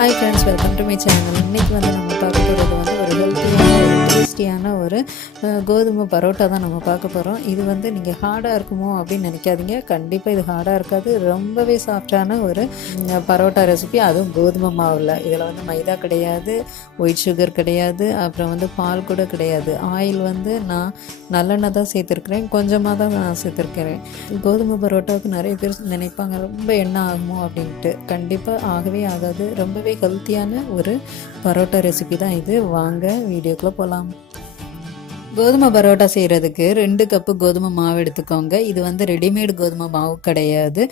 Hi friends, welcome to my channel. இன்னைக்கு வந்து நம்ம பார்க்க போகிறது வந்து ஒரு ஹெல்த்தியான ஒரு டேஸ்டியான ஒரு கோதுமை பரோட்டா தான் நம்ம பார்க்க போகிறோம். இது வந்து நீங்கள் ஹார்டாக இருக்குமோ அப்படின்னு நினைக்காதீங்க. கண்டிப்பாக இது ஹார்டாக இருக்காது. ரொம்பவே சாஃப்டான ஒரு பரோட்டா ரெசிபி, அதுவும் கோதுமை மாவில். இதில் வந்து மைதா கிடையாது, ஒயிட் சுகர் கிடையாது, அப்புறம் வந்து பால் கூட கிடையாது. ஆயில் வந்து நான் நல்லெண்ணெய் தான் சேர்த்துருக்குறேன், கொஞ்சமாக தான் நான் சேர்த்துருக்கிறேன். கோதுமை பரோட்டாவுக்கு நிறைய பேர் நினைப்பாங்க ரொம்ப எண்ணெய் ஆகுமோ அப்படின்ட்டு. கண்டிப்பாக ஆகவே ஆகாது. ரொம்பவே ஹெல்த்தியான ஒரு பரோட்டா ரெசிபி தான் இது. வாங்க வீடியோக்குள்ளே போகலாம். கோதுமை பரோட்டா செய்கிறதுக்கு 2 கப்பு கோதுமை மாவு எடுத்துக்கோங்க. இது வந்து ரெடிமேடு கோதுமை மாவு கிடையாது,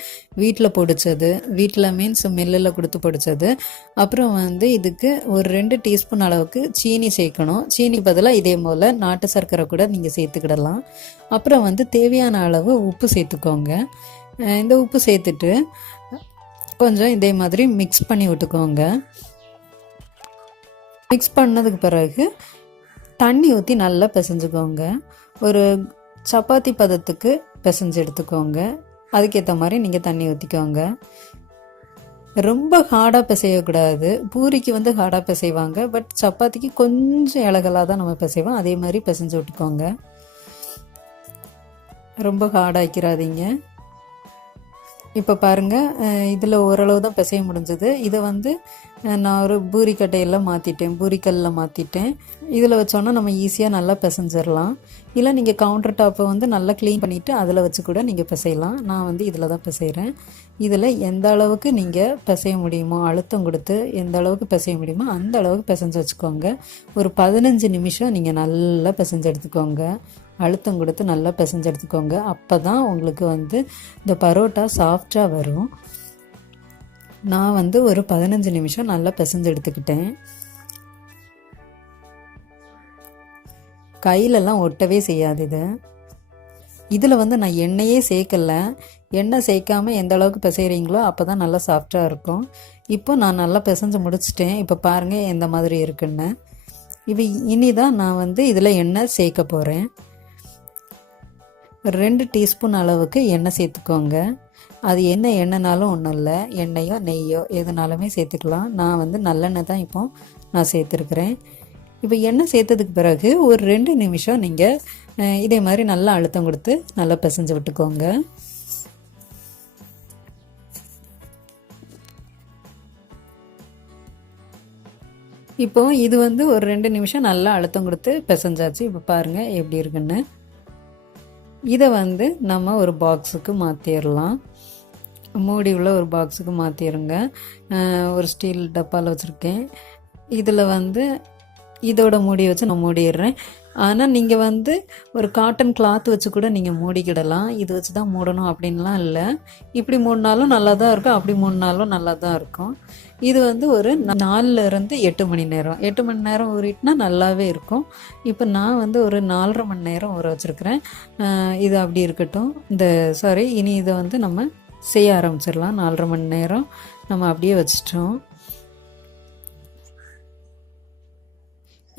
வீட்டில் பொடிச்சது. வீட்டில் மீன்ஸ் மில்லில் கொடுத்து பொடிச்சது. அப்புறம் வந்து இதுக்கு ஒரு 2 டீஸ்பூன் அளவுக்கு சீனி சேர்க்கணும். சீனி பதிலாக இதே போல் நாட்டு சர்க்கரை கூட நீங்கள் சேர்த்துக்கிடலாம். அப்புறம் வந்து தேவையான அளவு உப்பு சேர்த்துக்கோங்க. இந்த உப்பு சேர்த்துட்டு கொஞ்சம் இதே மாதிரி மிக்ஸ் பண்ணி விட்டுக்கோங்க. மிக்ஸ் பண்ணதுக்கு பிறகு தண்ணி ஊற்றி நல்லா பிசைஞ்சுக்கோங்க. ஒரு சப்பாத்தி பதத்துக்கு பிசைஞ்சு எடுத்துக்கோங்க. அதுக்கேற்ற மாதிரி நீங்கள் தண்ணி ஊற்றிக்கோங்க. ரொம்ப ஹார்டாக பிசையக்கூடாது. பூரிக்கு வந்து ஹார்டாக பிசைவாங்க, பட் சப்பாத்திக்கு கொஞ்சம் இலகலாக தான் நம்ம பிசைவோம். அதே மாதிரி பிசைஞ்சு விட்டுக்கோங்க. ரொம்ப ஹார்டாக்கிடாதீங்க. இப்போ பாருங்கள், இதில் ஓரளவு தான் பிசைய முடிஞ்சது. இதை வந்து நான் ஒரு பூரிக்கட்டையில் மாற்றிட்டேன், பூரிக்கல்லில் மாற்றிட்டேன். இதில் வச்சோன்னா நம்ம ஈஸியாக நல்லா பிசைஞ்சிடலாம். இல்லை நீங்கள் கவுண்டர் டாப்பை வந்து நல்லா க்ளீன் பண்ணிவிட்டு அதில் வச்சு கூட நீங்கள் பிசையலாம். நான் வந்து இதில் தான் பிசைகிறேன். இதில் எந்த அளவுக்கு நீங்கள் பிசைய முடியுமோ, அழுத்தம் கொடுத்து எந்த அளவுக்கு பிசைய முடியுமோ அந்த அளவுக்கு பிசைஞ்சு வச்சுக்கோங்க. ஒரு 15 நிமிஷம் நீங்கள் நல்லா பிசைஞ்சு எடுத்துக்கோங்க. அழுத்தம் கொடுத்து நல்லா பிசைஞ்சு எடுத்துக்கோங்க. அப்போ தான் உங்களுக்கு வந்து இந்த பரோட்டா சாஃப்டாக வரும். நான் வந்து ஒரு 15 நிமிஷம் நல்லா பிசைஞ்சு எடுத்துக்கிட்டேன். கையிலெல்லாம் ஒட்டவே செய்யாது இது. இதில் வந்து நான் எண்ணெயே சேர்க்கலை. எண்ணெய் சேர்க்காமல் எந்த அளவுக்கு பிசைகிறீங்களோ அப்போ தான் நல்லா சாஃப்டாக இருக்கும். இப்போ நான் நல்லா பிசைஞ்சு முடிச்சிட்டேன். இப்போ பாருங்கள் எந்த மாதிரி இருக்குன்னு. இப்போ இனி தான் நான் வந்து இதில் எண்ணெய் சேர்க்க போகிறேன். 2 டீஸ்பூன் அளவுக்கு எண்ணெய் சேர்த்துக்கோங்க. அது என்ன எண்ணெய்னாலும் ஒன்றும் இல்லை, எண்ணெயோ நெய்யோ எதுனாலுமே சேர்த்துக்கலாம். நான் வந்து நல்லெண்ணெய் தான் இப்போ நான் சேர்த்துருக்குறேன். இப்போ எண்ணெய் சேர்த்ததுக்கு பிறகு ஒரு 2 நிமிஷம் நீங்கள் இதே மாதிரி நல்லா அழுத்தம் கொடுத்து நல்லா பிசைஞ்சு விட்டுக்கோங்க. இப்போ இது வந்து ஒரு 2 நிமிஷம் நல்லா அழுத்தம் கொடுத்து பிசைஞ்சாச்சு. இப்போ பாருங்கள் எப்படி இருக்குன்னு. இதை வந்து நம்ம ஒரு பாக்ஸுக்கு மாற்றிடலாம். மூடி உள்ள ஒரு பாக்ஸுக்கு மாற்றிடுங்க. ஒரு ஸ்டீல் டப்பாவில் வச்சுருக்கேன். இதில் வந்து இதோட மூடியை வச்சு நான் மூடிடுறேன். ஆனால் நீங்கள் வந்து ஒரு காட்டன் கிளாத் வச்சு கூட நீங்கள் மூடிக்கிடலாம். இது வச்சு தான் மூடணும் அப்படின்லாம் இல்லை. இப்படி மூடினாலும் நல்லா தான் இருக்கும், அப்படி மூடினாலும் நல்லா தான் இருக்கும். இது வந்து ஒரு 4லேருந்து 8 மணி நேரம் 8 மணி நேரம் ஊறிட்டுனா நல்லாவே இருக்கும். இப்போ நான் வந்து ஒரு 4.5 மணி நேரம் ஊற வச்சுருக்கிறேன். இது அப்படி இருக்கட்டும். இனி இதை வந்து நம்ம செய்ய ஆரம்பிச்சிடலாம். 4.5 மணி நேரம் நம்ம அப்படியே வச்சிட்டோம்.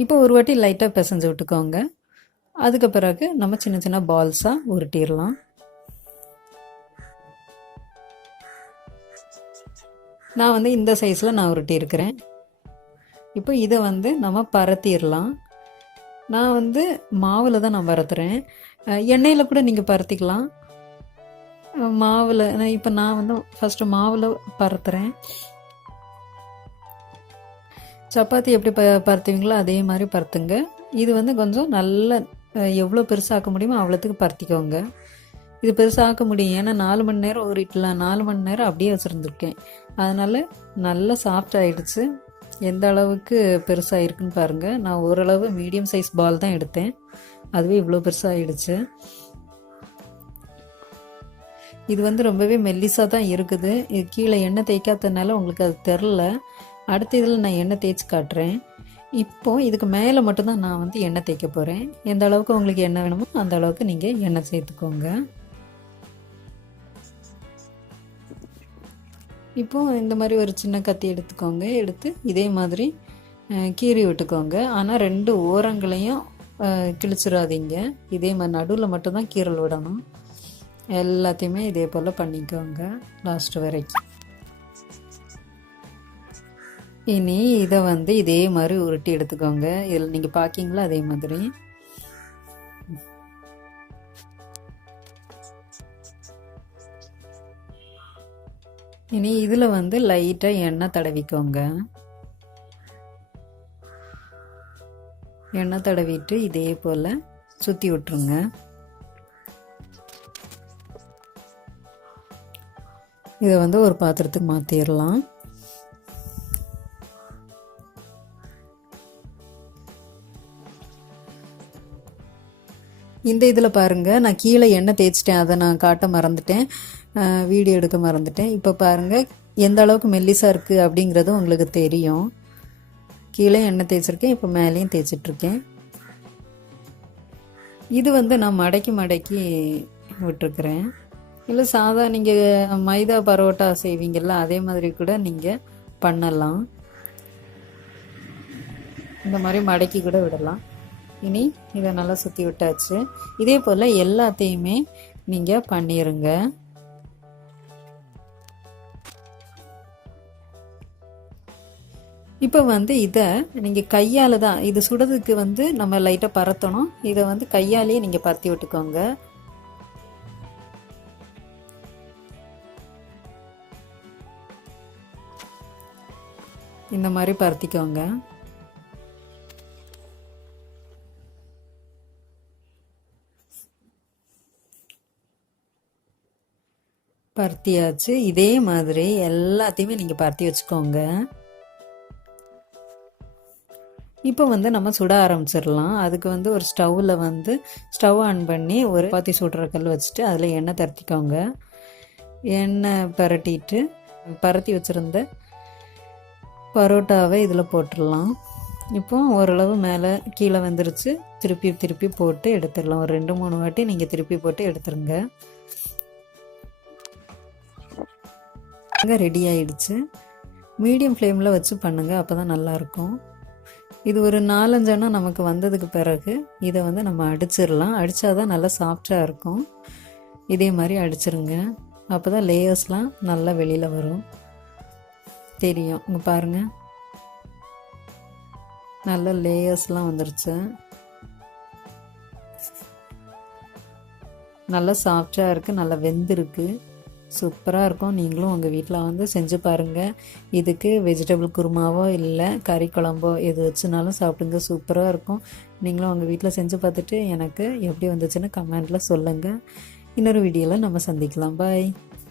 இப்போ ஒரு வாட்டி லைட்டாக பிசைஞ்சு விட்டுக்கோங்க. அதுக்கு பிறகு நம்ம சின்ன சின்ன பால்ஸாக உருட்டிடலாம். நான் வந்து இந்த சைஸில் நான் உருட்டியிருக்கிறேன். இப்போ இதை வந்து நம்ம பரத்திடலாம். நான் வந்து மாவில் தான் நான் பரத்துறேன். எண்ணெயில் கூட நீங்கள் பரத்திக்கலாம். மாவில் இப்போ நான் வந்து ஃபஸ்ட்டு மாவில் பரத்துறேன். சப்பாத்தி எப்படி பருத்துவீங்களோ அதே மாதிரி பருத்துங்க. இது வந்து கொஞ்சம் நல்ல எவ்வளோ பெருசாக்க முடியுமோ அவ்வளோத்துக்கு பருத்திக்கோங்க. இது பெருசாக்க முடியும், ஏன்னா 4 மணி நேரம் ஊறிட்டலாம். 4 மணி நேரம் அப்படியே வச்சுருந்துருக்கேன். அதனால் நல்லா சாஃப்ட் ஆகிடுச்சு. எந்த அளவுக்கு பெருசாக இருக்குன்னு பாருங்கள். நான் ஓரளவு மீடியம் சைஸ் பால் தான் எடுத்தேன், அதுவே இவ்வளோ பெருசாகிடுச்சு. இது வந்து ரொம்பவே மெல்லிஸாக தான் இருக்குது. இது கீழே எண்ணெய் தேய்க்காததுனால உங்களுக்கு அது தெரில. அடுத்த இதில் நான் எண்ணெய் தேய்ச்சி காட்டுறேன். இப்போது இதுக்கு மேலே மட்டும்தான் நான் வந்து எண்ணெய் தேய்க்க போகிறேன். எந்த அளவுக்கு உங்களுக்கு எண்ணெய் வேணுமோ அந்த அளவுக்கு நீங்கள் எண்ணெய் சேர்த்துக்கோங்க. இப்போது இந்த மாதிரி ஒரு சின்ன கத்தி எடுத்துக்கோங்க. எடுத்து இதே மாதிரி கீறி விட்டுக்கோங்க. ஆனால் 2 ஓரங்களையும் கிழிச்சிடாதீங்க. இதே மாதிரி நடுவில் மட்டும்தான் கீறல் விடணும். எல்லாத்தையுமே இதே போல் பண்ணிக்கோங்க லாஸ்ட் வரைக்கும். இனி இதை வந்து இதே மாதிரி உருட்டி எடுத்துக்கோங்க. இதில் நீங்கள் பார்க்கிங்களா அதே மாதிரி. இனி இதில் வந்து லைட்டாக எண்ணெய் தடவிக்கோங்க. எண்ணெய் தடவிட்டு இதே போல் சுற்றி விட்டுருங்க. இதை வந்து ஒரு பாத்திரத்துக்கு மாற்றிடலாம். இந்த இதில் பாருங்கள், நான் கீழே எண்ணெய் தேய்ச்சிட்டேன். அதை நான் காட்ட மறந்துட்டேன், வீடியோ எடுக்க மறந்துட்டேன். இப்போ பாருங்கள் எந்த அளவுக்கு மெல்லிசாக இருக்குது அப்படிங்கிறது உங்களுக்கு தெரியும். கீழே எண்ணெய் தேய்ச்சிருக்கேன், இப்போ மேலேயும் தேய்ச்சிட்ருக்கேன். இது வந்து நான் மடக்கி விட்டுருக்குறேன். இல்லை சாதா நீங்கள் மைதா பரோட்டா செய்வீங்கள்ல, அதே மாதிரி கூட நீங்கள் பண்ணலாம். இந்த மாதிரி மடக்கி கூட விடலாம். இனி இதை நல்லா சுற்றி விட்டாச்சு. இதே போல் எல்லாத்தையுமே நீங்கள் பண்ணிடுங்க. இப்போ வந்து இதை நீங்கள் கையால் தான், இது சுடுறதுக்கு வந்து நம்ம லைட்டாக பரத்தணும். இதை வந்து கையாலேயே நீங்கள் பரத்தி விட்டுக்கோங்க. இந்த மாதிரி பரத்திக்கோங்க. பருத்தியாச்சு. இதே மாதிரி எல்லாத்தையுமே நீங்கள் பருத்தி வச்சுக்கோங்க. இப்போ வந்து நம்ம சுட ஆரம்பிச்சிடலாம். அதுக்கு வந்து ஒரு ஸ்டவ்வில் வந்து ஸ்டவ் ஆன் பண்ணி ஒரு பாத்தி சுடுற கல் வச்சுட்டு அதில் எண்ணெய் தரத்திக்கோங்க. எண்ணெய் பரட்டிட்டு பரத்தி வச்சுருந்த பரோட்டாவை இதில் போட்டுடலாம். இப்போ ஓரளவு மேலே கீழே வந்துருச்சு. திருப்பி போட்டு எடுத்துடலாம். ஒரு 2-3 வாட்டி நீங்கள் திருப்பி போட்டு எடுத்துருங்க. ரெடி ஆயிடுச்சு. மீடியம் ஃப்ளேமில் வச்சு பண்ணுங்கள், அப்போ தான் நல்லாயிருக்கும். இது ஒரு 4-5 எண்ணம் நமக்கு வந்ததுக்கு பிறகு இதை வந்து நம்ம அடிச்சிடலாம். அடித்தா தான் நல்லா சாஃப்டாக இருக்கும். இதே மாதிரி அடிச்சிருங்க. அப்போ தான் லேயர்ஸ்லாம் நல்லா வெளியில் வரும், தெரியும். இங்கே பாருங்கள், நல்ல லேயர்ஸ்லாம் வந்துருச்சு. நல்லா சாஃப்டாக இருக்குது, நல்லா வெந்திருக்கு, சூப்பராக இருக்கும். நீங்களும் உங்கள் வீட்டில் வந்து செஞ்சு பாருங்கள். இதுக்கு வெஜிடபிள் குருமாவோ இல்லை கறி குழம்போ எது வச்சுனாலும் சாப்பிடுங்க, சூப்பராக இருக்கும். நீங்களும் உங்கள் வீட்டில் செஞ்சு பார்த்துட்டு எனக்கு எப்படி வந்துச்சுன்னு கமெண்ட்டில் சொல்லுங்கள். இன்னொரு வீடியோவில் நம்ம சந்திக்கலாம். பாய்.